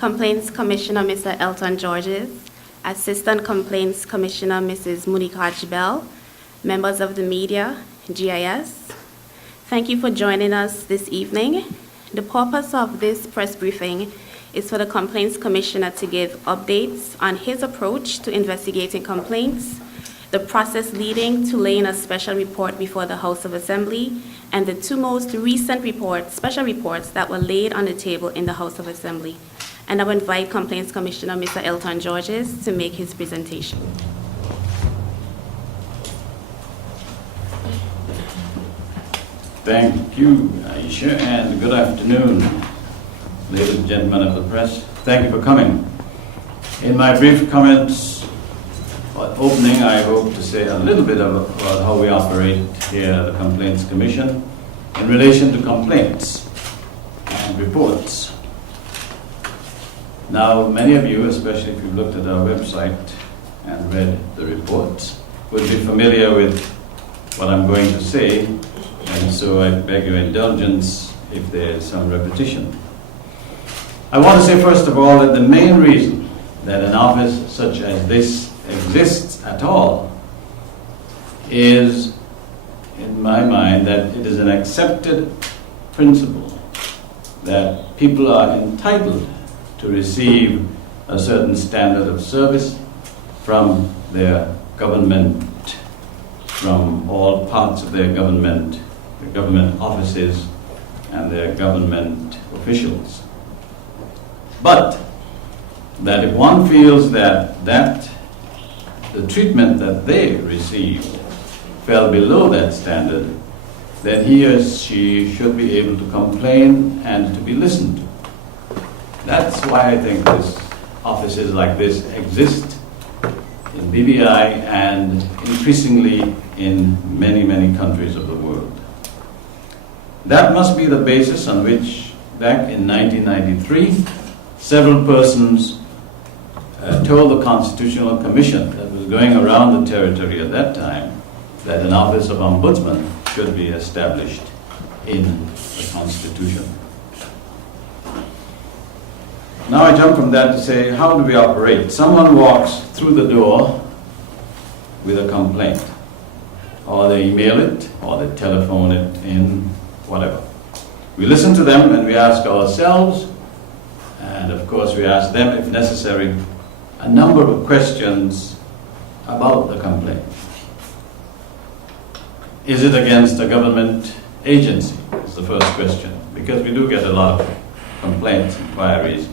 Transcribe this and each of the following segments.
Complaints Commissioner Mr. Elton Georges, Assistant Complaints Commissioner Mrs. Munikaj Bell, members of the media, GIS. Thank you for joining us this evening. The purpose of this press briefing is for the Complaints Commissioner to give updates on his approach to investigating complaints, the process leading to laying a special report before the House of Assembly, and the two most recent special reports that were laid on the table in the House of Assembly. And I will invite Complaints Commissioner Mr. Elton Georges to make his presentation. Thank you, Aisha, and good afternoon, ladies and gentlemen of the press. Thank you for coming. In my brief comments opening, I hope to say a little bit about how we operate here at the Complaints Commission in relation to complaints and reports. Now, many of you, especially if you've looked at our website and read the reports, would be familiar with what I'm going to say, and so I beg your indulgence if there's some repetition. I want to say, first of all, that the main reason that an office such as this exists at all is, in my mind, that it is an accepted principle that people are entitled to receive a certain standard of service from their government, from all parts of their government, the government offices and their government officials. But that if one feels that the treatment that they receive fell below that standard, then he or she should be able to complain and to be listened to. That's why I think offices like this exist in BVI and increasingly in many, many countries of the world. That must be the basis on which, back in 1993, several persons told the Constitutional Commission that was going around the territory at that time that an office of ombudsman should be established in the Constitution. Now I jump from that to say, how do we operate? Someone walks through the door with a complaint, or they email it, or they telephone it in, whatever. We listen to them and we ask ourselves, and of course we ask them, if necessary, a number of questions about the complaint. Is it against a government agency? Is the first question, because we do get a lot of complaints, inquiries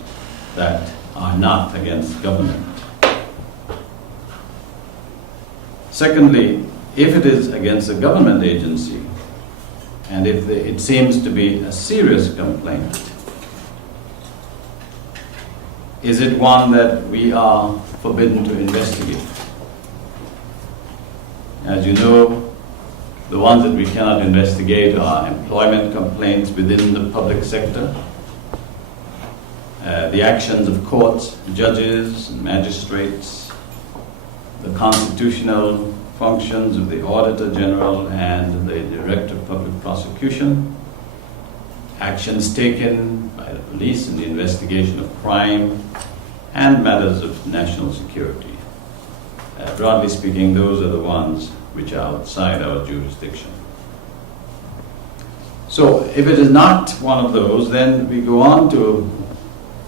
that are not against government. Secondly, if it is against a government agency, and if it seems to be a serious complaint, is it one that we are forbidden to investigate? As you know, the ones that we cannot investigate are employment complaints within the public sector, the actions of courts, judges, and magistrates, the constitutional functions of the Auditor General and the Director of Public Prosecution, actions taken by the police in the investigation of crime, and matters of national security. Broadly speaking, those are the ones which are outside our jurisdiction. So if it is not one of those, then we go on to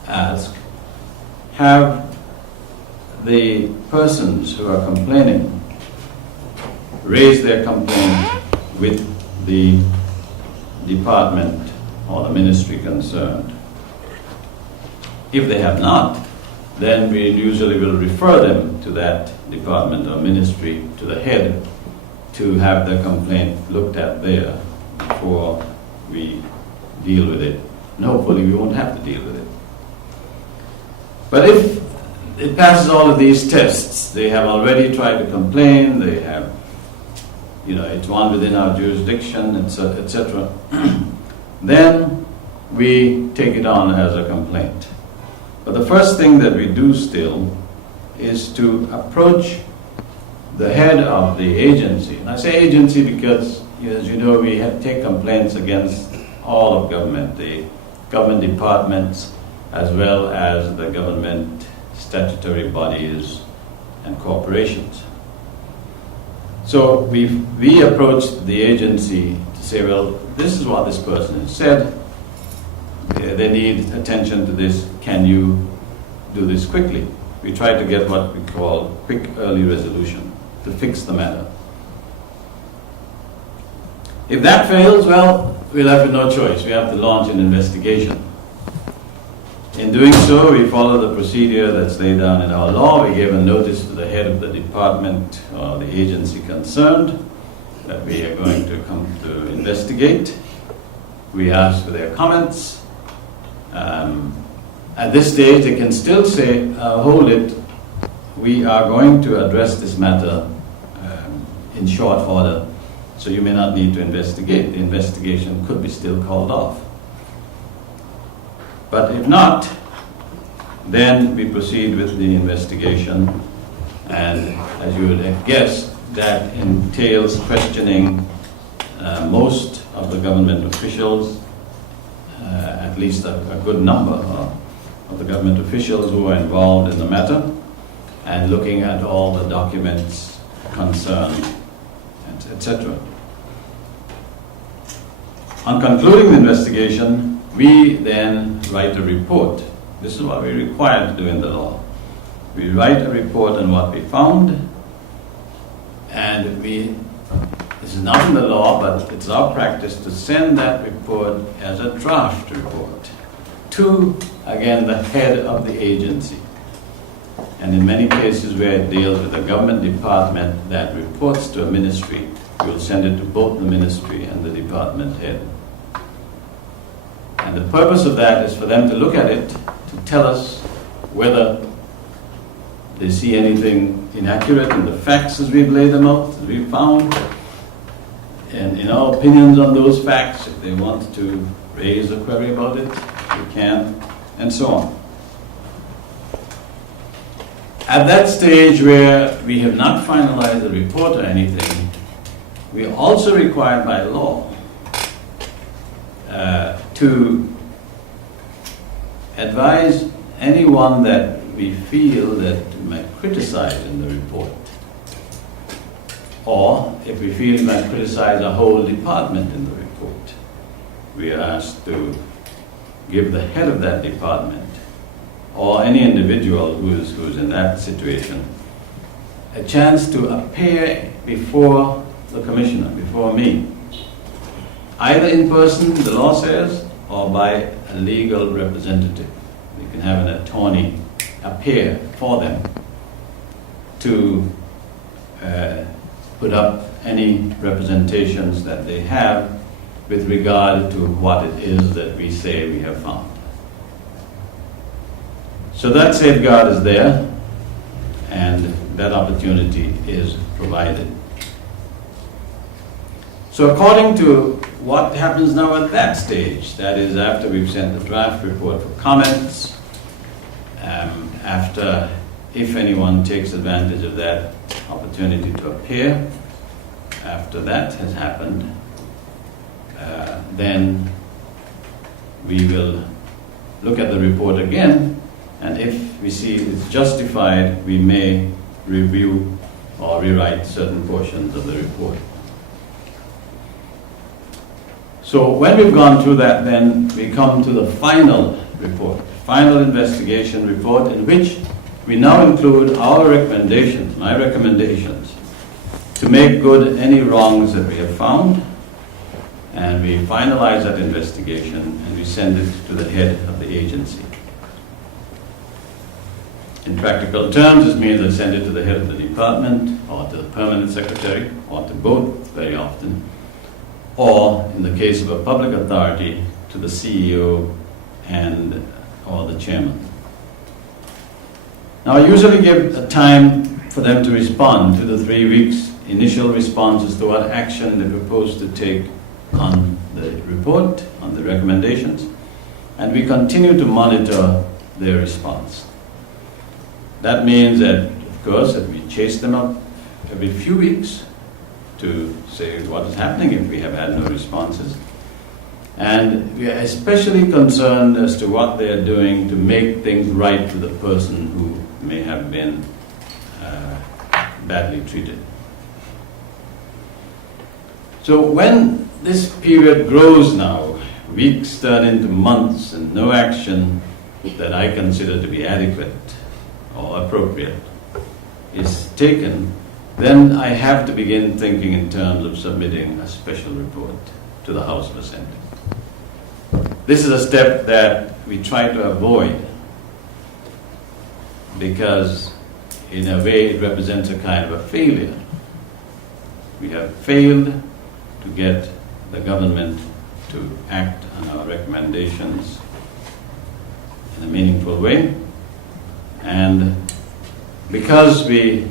ask, have the persons who are complaining raised their complaint with the department or the ministry concerned? If they have not, then we usually will refer them to that department or ministry, to the head, to have their complaint looked at there before we deal with it. And hopefully we won't have to deal with it. But if it passes all of these tests, they have already tried to complain, they have, it's one within our jurisdiction, etc., then we take it on as a complaint. But the first thing that we do still is to approach the head of the agency. And I say agency because, as you know, we take complaints against all of government, the government departments, as well as the government statutory bodies and corporations. So we approached the agency to say, well, this is what this person has said. They need attention to this. Can you do this quickly? We tried to get what we call quick early resolution to fix the matter. If that fails, well, we'll have no choice. We have to launch an investigation. In doing so, we follow the procedure that's laid down in our law. We gave a notice to the head of the department or the agency concerned that we are going to come to investigate. We asked for their comments. At this stage, they can still say, hold it, we are going to address this matter in short order, so you may not need to investigate. The investigation could be still called off. But if not, then we proceed with the investigation, and as you would guess, that entails questioning most of the government officials, at least a good number of the government officials who are involved in the matter, and looking at all the documents concerned, etc. On concluding the investigation, we then write a report. This is what we're required to do in the law. We write a report on what we found, and this is not in the law, but it's our practice to send that report as a draft report to, again, the head of the agency. And in many cases where it deals with a government department that reports to a ministry, we will send it to both the ministry and the department head. And the purpose of that is for them to look at it, to tell us whether they see anything inaccurate in the facts as we've laid them out, as we've found, and in our opinions on those facts, if they want to raise a query about it, we can, and so on. At that stage where we have not finalized the report or anything, we are also required by law to advise anyone that we feel that we might criticize in the report, or if we feel we might criticize a whole department in the report, we are asked to give the head of that department or any individual who's in that situation a chance to appear before the commissioner, before me, either in person, the law says, or by a legal representative. We can have an attorney appear for them to put up any representations that they have with regard to what it is that we say we have found. So that safeguard is there, and that opportunity is provided. So according to what happens now at that stage, that is after we've sent the draft report for comments, after, if anyone takes advantage of that opportunity to appear, after that has happened, then we will look at the report again, and if we see it's justified, we may review or rewrite certain portions of the report. So when we've gone through that, then we come to the final report, final investigation report, in which we now include our recommendations, my recommendations, to make good any wrongs that we have found, and we finalize that investigation and we send it to the head of the agency. In practical terms, this means I send it to the head of the department, or to the permanent secretary, or to both very often, or in the case of a public authority, to the CEO and or the chairman. Now I usually give a time for them to respond, 2 to 3 weeks, initial responses to what action they propose to take on the report, on the recommendations, and we continue to monitor their response. That means that, of course, that we chase them up every few weeks to say what is happening if we have had no responses. And we are especially concerned as to what they are doing to make things right to the person who may have been badly treated. So when this period grows now, weeks turn into months and no action that I consider to be adequate or appropriate is taken, then I have to begin thinking in terms of submitting a special report to the House of Assembly. This is a step that we try to avoid because in a way it represents a kind of a failure. We have failed to get the government to act on our recommendations in a meaningful way, and because we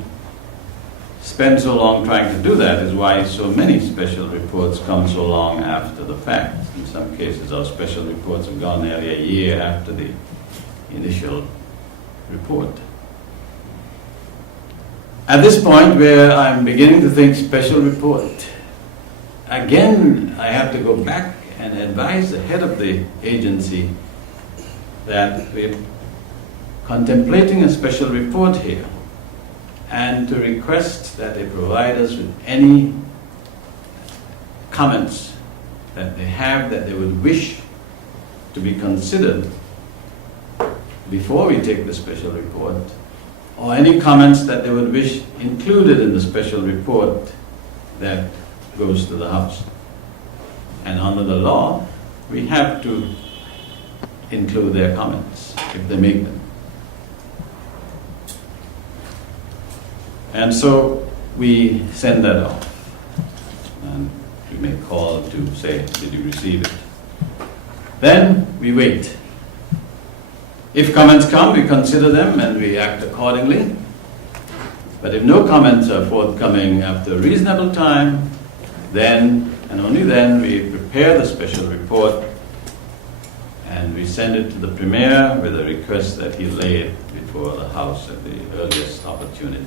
spend so long trying to do that is why so many special reports come so long after the fact. In some cases our special reports have gone nearly a year after the initial report. At this point where I'm beginning to think special report, again I have to go back and advise the head of the agency that we're contemplating a special report here, and to request that they provide us with any comments that they have that they would wish to be considered before we take the special report, or any comments that they would wish included in the special report that goes to the House. And under the law, we have to include their comments if they make them. And so we send that off. And we may call to say, did you receive it? Then we wait. If comments come, we consider them and we act accordingly. But if no comments are forthcoming after a reasonable time, then, and only then, we prepare the special report and we send it to the Premier with a request that he lay it before the House at the earliest opportunity.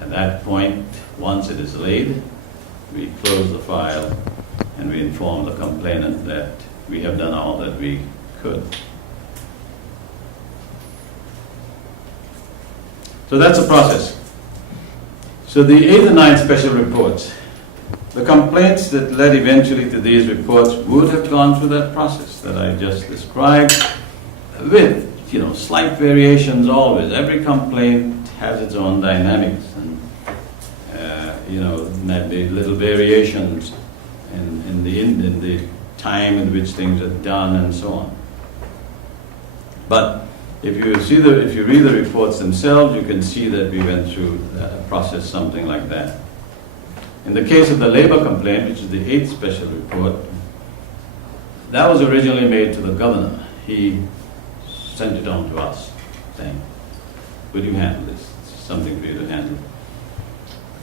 At that point, once it is laid, we close the file and we inform the complainant that we have done all that we could. So that's the process. So the 8th and 9th special reports, the complaints that led eventually to these reports would have gone through that process that I just described with, slight variations always. Every complaint has its own dynamics and, maybe little variations in the time in which things are done and so on. But if you read the reports themselves, you can see that we went through a process something like that. In the case of the labor complaint, which is the 8th special report, that was originally made to the governor. He sent it on to us, saying, would you handle this? It's something for you to handle.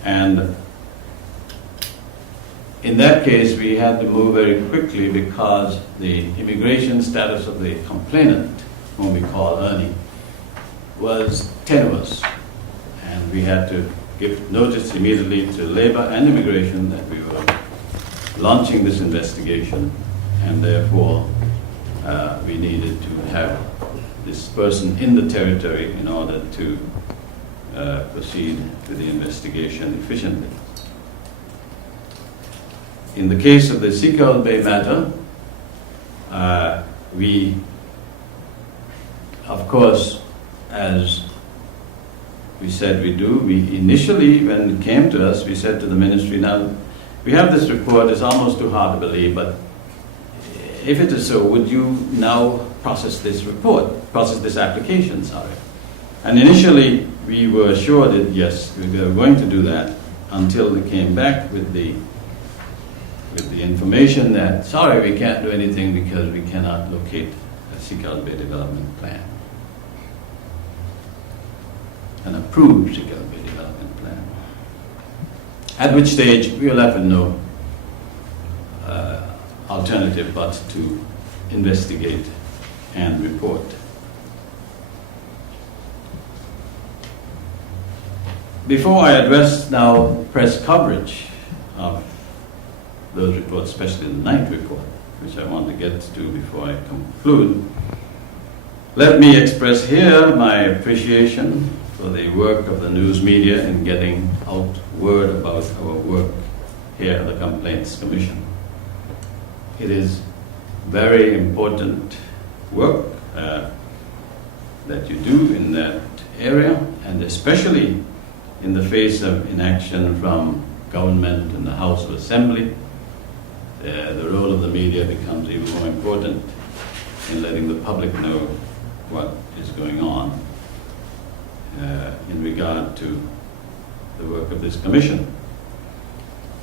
And in that case, we had to move very quickly because the immigration status of the complainant, whom we call Ernie, was tenuous. And we had to give notice immediately to Labor and Immigration that we were launching this investigation, and therefore we needed to have this person in the territory in order to proceed with the investigation efficiently. In the case of the Seacole Bay matter, we, of course, as we said we do, we initially, when it came to us, we said to the ministry, now, we have this report, it's almost too hard to believe, but if it is so, would you now process this application, sorry. And initially, we were assured that yes, we were going to do that until they came back with the information that, sorry, we can't do anything because we cannot locate a Seacole Bay development plan. An approved Seacole Bay development plan. At which stage we were left with no alternative but to investigate and report. Before I address now press coverage of those reports, especially the ninth report, which I want to get to before I conclude, let me express here my appreciation for the work of the news media in getting out word about our work here at the Complaints Commission. It is very important work that you do in that area, and especially in the face of inaction from government and the House of Assembly. The role of the media becomes even more important in letting the public know what is going on in regard to the work of this commission.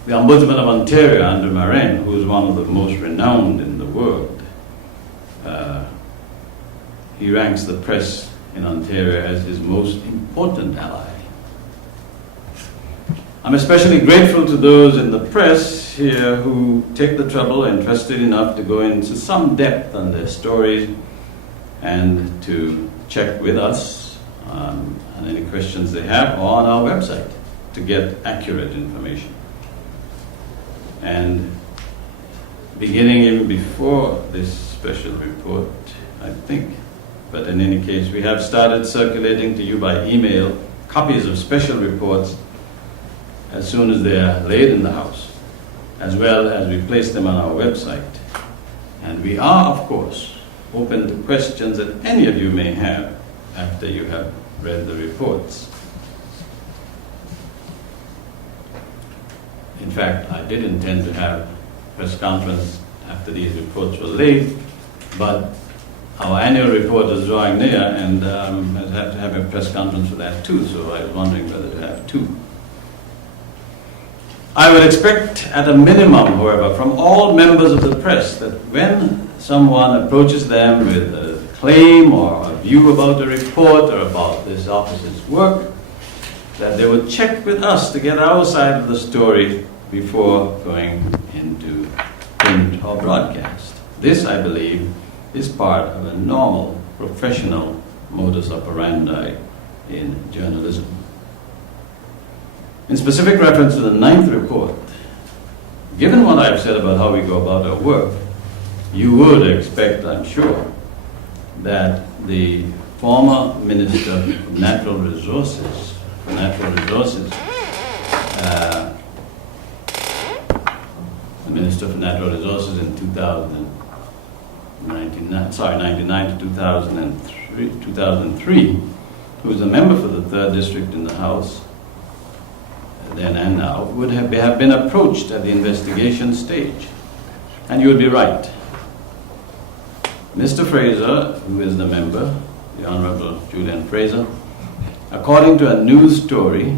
The Ombudsman of Ontario, Andrew Marin, who is one of the most renowned in the world, he ranks the press in Ontario as his most important ally. I'm especially grateful to those in the press here who take the trouble, interested enough to go into some depth on their stories and to check with us on any questions they have or on our website to get accurate information. And beginning even before this special report, I think, but in any case, we have started circulating to you by email copies of special reports as soon as they are laid in the House, as well as we place them on our website. And we are, of course, open to questions that any of you may have after you have read the reports. In fact, I did intend to have a press conference after these reports were laid, but our annual report is drawing near, and I have to have a press conference for that too, so I was wondering whether to have two. I would expect at a minimum, however, from all members of the press that when someone approaches them with a claim or a view about a report or about this office's work, that they would check with us to get our side of the story before going into print or broadcast. This, I believe, is part of a normal, professional modus operandi in journalism. In specific reference to the ninth report, given what I've said about how we go about our work, you would expect, I'm sure, that the former Minister of Natural Resources, the Minister for Natural Resources in 1999 to 2003, who was a member for the 3rd District in the House, then and now, would have been approached at the investigation stage. And you would be right. Mr. Fraser, who is the member, the Honorable Julian Fraser, according to a news story,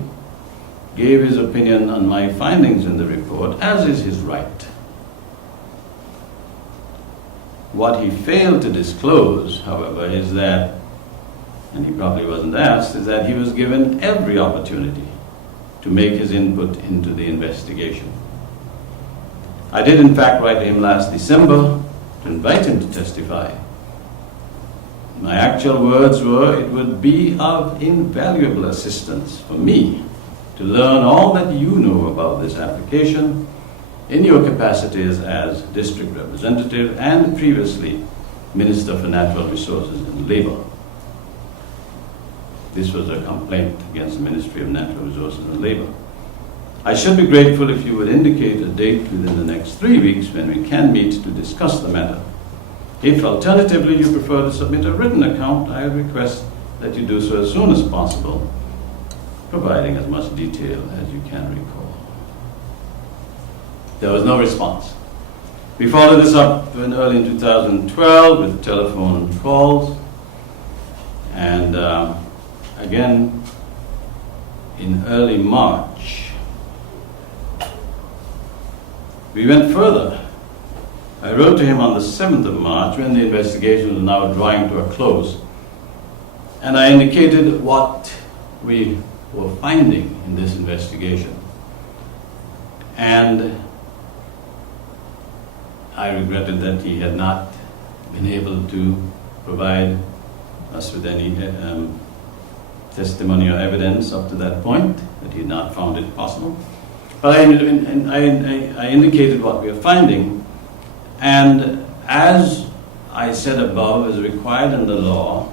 gave his opinion on my findings in the report, as is his right. What he failed to disclose, however, is that, and he probably wasn't asked, is that he was given every opportunity to make his input into the investigation. I did in fact write to him last December to invite him to testify. My actual words were, it would be of invaluable assistance for me to learn all that you know about this application in your capacities as district representative and previously Minister for Natural Resources and Labour. This was a complaint against the Ministry of Natural Resources and Labour. I should be grateful if you would indicate a date within the next 3 weeks when we can meet to discuss the matter. If alternatively you prefer to submit a written account, I request that you do so as soon as possible, providing as much detail as you can recall. There was no response. We followed this up early in 2012 with telephone calls, and again in early March. We went further. I wrote to him on the 7th of March when the investigation was now drawing to a close, and I indicated what we were finding in this investigation. And I regretted that he had not been able to provide us with any testimony or evidence up to that point, that he had not found it possible. But I indicated what we are finding, and as I said above, is required in the law,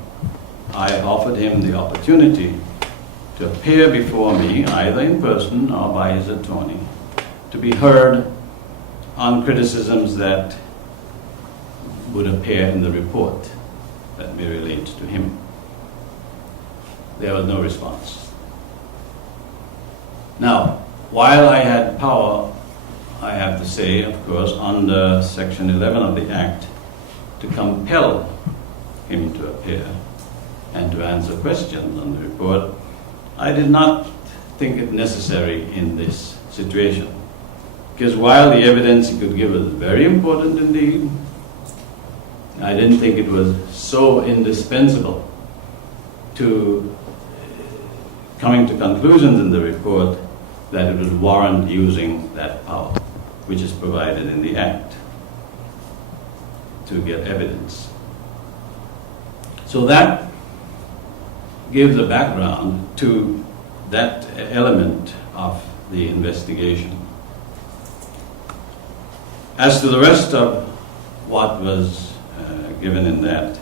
I offered him the opportunity to appear before me, either in person or by his attorney, to be heard on criticisms that would appear in the report that may relate to him. There was no response. Now, while I had power, I have to say, of course, under Section 11 of the Act, to compel him to appear and to answer questions on the report, I did not think it necessary in this situation. Because while the evidence he could give was very important indeed, I didn't think it was so indispensable to coming to conclusions in the report that it would warrant using that power, which is provided in the Act, to get evidence. So that gives a background to that element of the investigation. As to the rest of what was given in that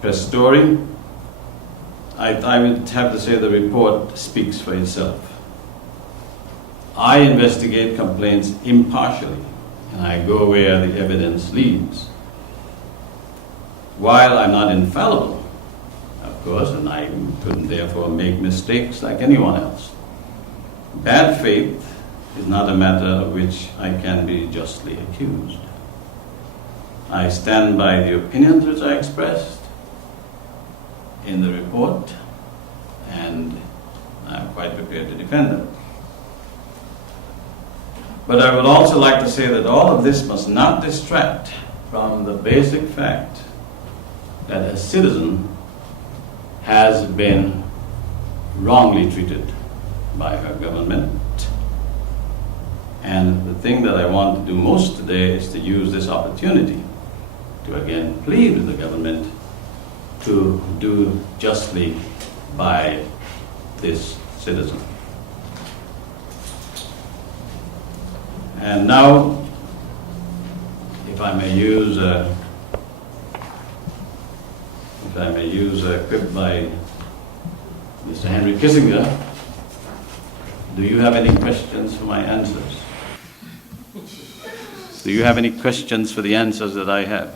press story, I would have to say the report speaks for itself. I investigate complaints impartially, and I go where the evidence leads. While I'm not infallible, of course, and I couldn't therefore make mistakes like anyone else, bad faith is not a matter of which I can be justly accused. I stand by the opinions which I expressed in the report, and I'm quite prepared to defend them. But I would also like to say that all of this must not distract from the basic fact that a citizen has been wrongly treated by her government. And the thing that I want to do most today is to use this opportunity to again plead with the government to do justly by this citizen. And now, if I may use a quip by Mr. Henry Kissinger, do you have any questions for my answers? Do you have any questions for the answers that I have?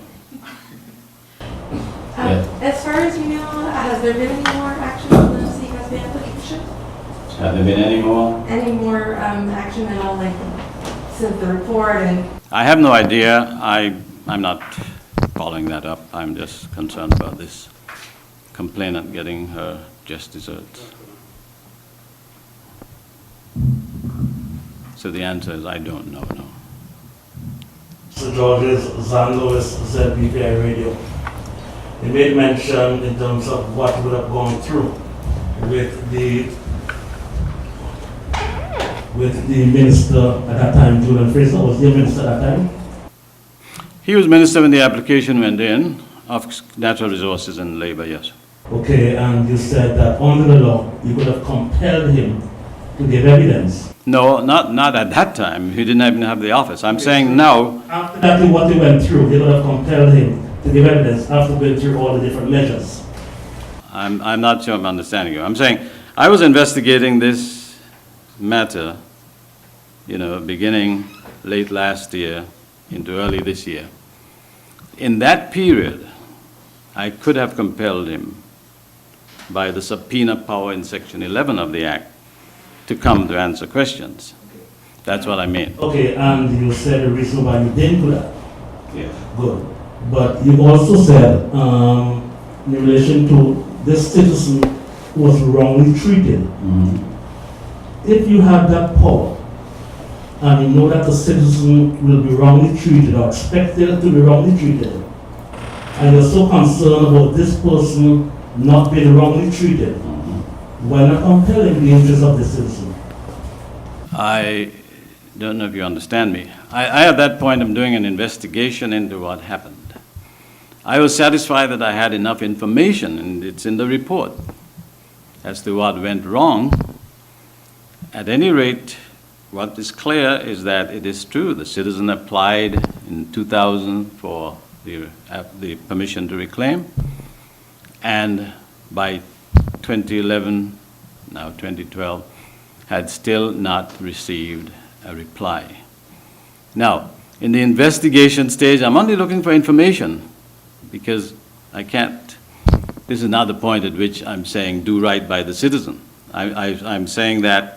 As far as you know, has there been any more action on the CFSB application? Have there been any more? Any more action at all, like since the report and? I have no idea. I'm not following that up. I'm just concerned about this complainant getting her just desserts. So the answer is I don't know, no. So George's Zan Lewis ZBPI Radio. He made mention in terms of what would have gone through with the minister at that time, Julian Fraser. Was he a minister at that time? He was minister when the application went in of natural resources and labor, yes. Okay, and you said that under the law, you could have compelled him to give evidence. No, not at that time. He didn't even have the office. I'm saying now. After that, what he went through, they would have compelled him to give evidence after going through all the different measures. I'm not sure I'm understanding you. I'm saying I was investigating this matter, beginning late last year into early this year. In that period, I could have compelled him by the subpoena power in Section 11 of the Act to come to answer questions. That's what I mean. Okay, and you said the reason why you didn't do that. Yeah. Good. But you also said, in relation to this citizen who was wrongly treated, if you have that power, and you know that the citizen will be wrongly treated or expected to be wrongly treated, and you're so concerned about this person not being wrongly treated, why not compelling the interests of the citizen? I don't know if you understand me. I at that point, am doing an investigation into what happened. I was satisfied that I had enough information, and it's in the report, as to what went wrong, At any rate, what is clear is that it is true. The citizen applied in 2000 for the permission to reclaim, and by 2011, now 2012, had still not received a reply. Now, in the investigation stage, I'm only looking for information because I can't, this is not the point at which I'm saying do right by the citizen. I'm saying that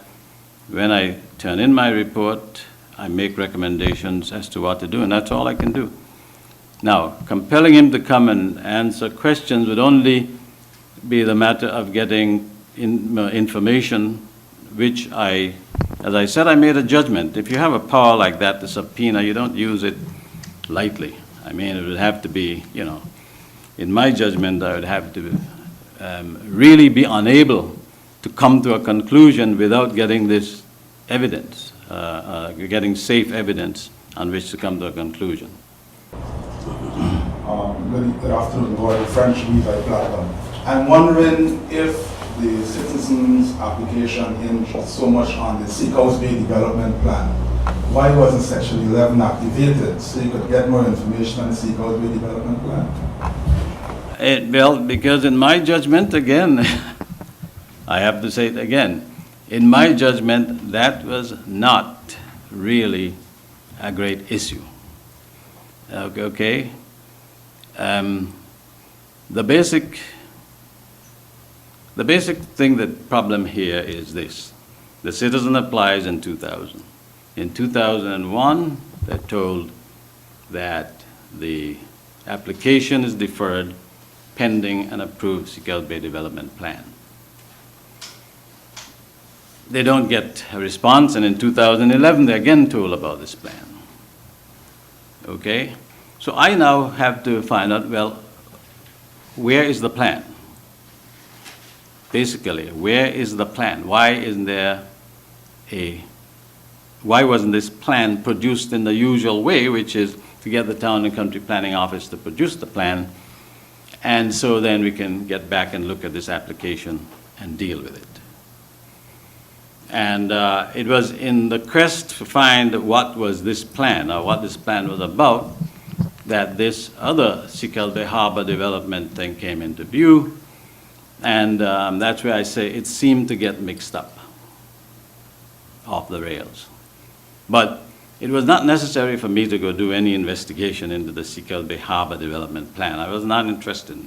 when I turn in my report, I make recommendations as to what to do, and that's all I can do. Now, compelling him to come and answer questions would only be the matter of getting information, which as I said, I made a judgment. If you have a power like that, the subpoena, you don't use it lightly. I mean, it would have to be, you know, in my judgment, I would have to really be unable to come to a conclusion without getting this evidence, getting safe evidence on which to come to a conclusion. Good afternoon, Lord. French Levi Platinum. I'm wondering if the citizens' application hinged so much on the Seacoast Bay Development Plan, why wasn't Section 11 activated so you could get more information on the Seacoast Bay Development Plan? Well, because in my judgment, again, I have to say it again, in my judgment, that was not really a great issue. Okay? The basic thing, the problem here is this. The citizen applies in 2000. In 2001, they're told that the application is deferred pending an approved Seacoast Bay Development Plan. They don't get a response, and in 2011, they're again told about this plan. Okay? So I now have to find out, well, where is the plan? Basically, where is the plan? Why wasn't this plan produced in the usual way, which is to get the Town and Country Planning Office to produce the plan, and so then we can get back and look at this application and deal with it. And it was in the quest to find what was this plan, or what this plan was about, that this other Seacoast Bay Harbor development thing came into view. And that's where I say it seemed to get mixed up off the rails. But it was not necessary for me to go do any investigation into the Seacoast Bay Harbor development plan. I was not interested in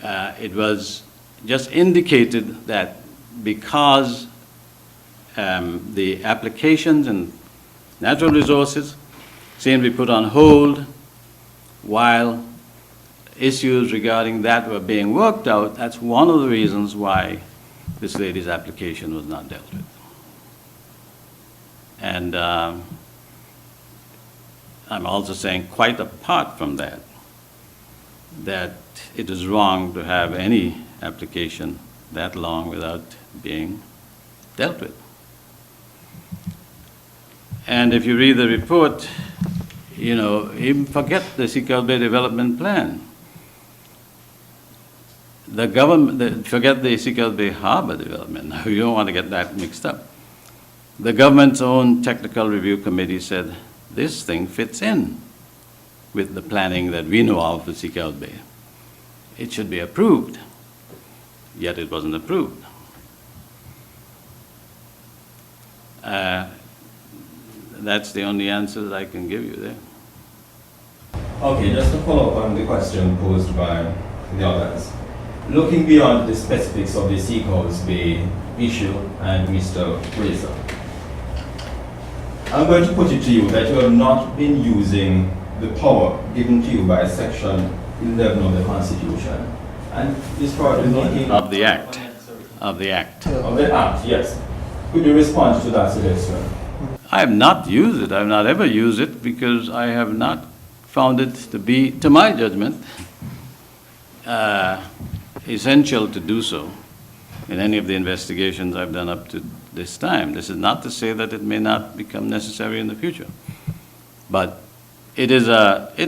that. It was just indicated that because the applications and natural resources seemed to be put on hold while issues regarding that were being worked out, that's one of the reasons why this lady's application was not dealt with. And I'm also saying, quite apart from that, that it is wrong to have any application that long without being dealt with. And if you read the report, you know, even forget the Seacoast Bay Development Plan. The government, forget the Seacoast Bay Harbor development. Now, you don't want to get that mixed up. The government's own technical review committee said this thing fits in with the planning that we know of for Seacoast Bay. It should be approved, yet it wasn't approved. That's the only answer that I can give you there. Okay, just to follow up on the question posed by the others. Looking beyond the specifics of the Seacoast Bay issue and Mr. Fraser, I'm going to put it to you that you have not been using the power given to you by Section 11 of the Constitution. And this part is making... Of the Act. Of the Act. Of the Act, yes. Could you respond to that suggestion? I have not used it. I have not ever used it because I have not found it to be, to my judgment, essential to do so in any of the investigations I've done up to this time. This is not to say that it may not become necessary in the future. But it's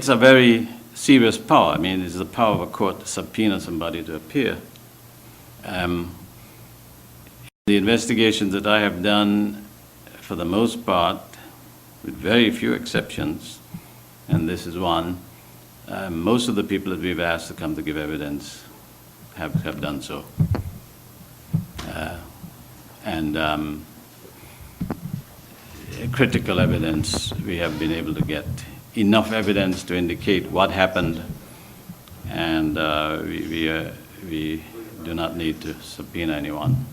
a very serious power. I mean, it's the power of a court to subpoena somebody to appear. The investigations that I have done, for the most part, with very few exceptions, and this is one, most of the people that we've asked to come to give evidence have done so. Critical evidence, we have been able to get enough evidence to indicate what happened, and we do not need to subpoena anyone.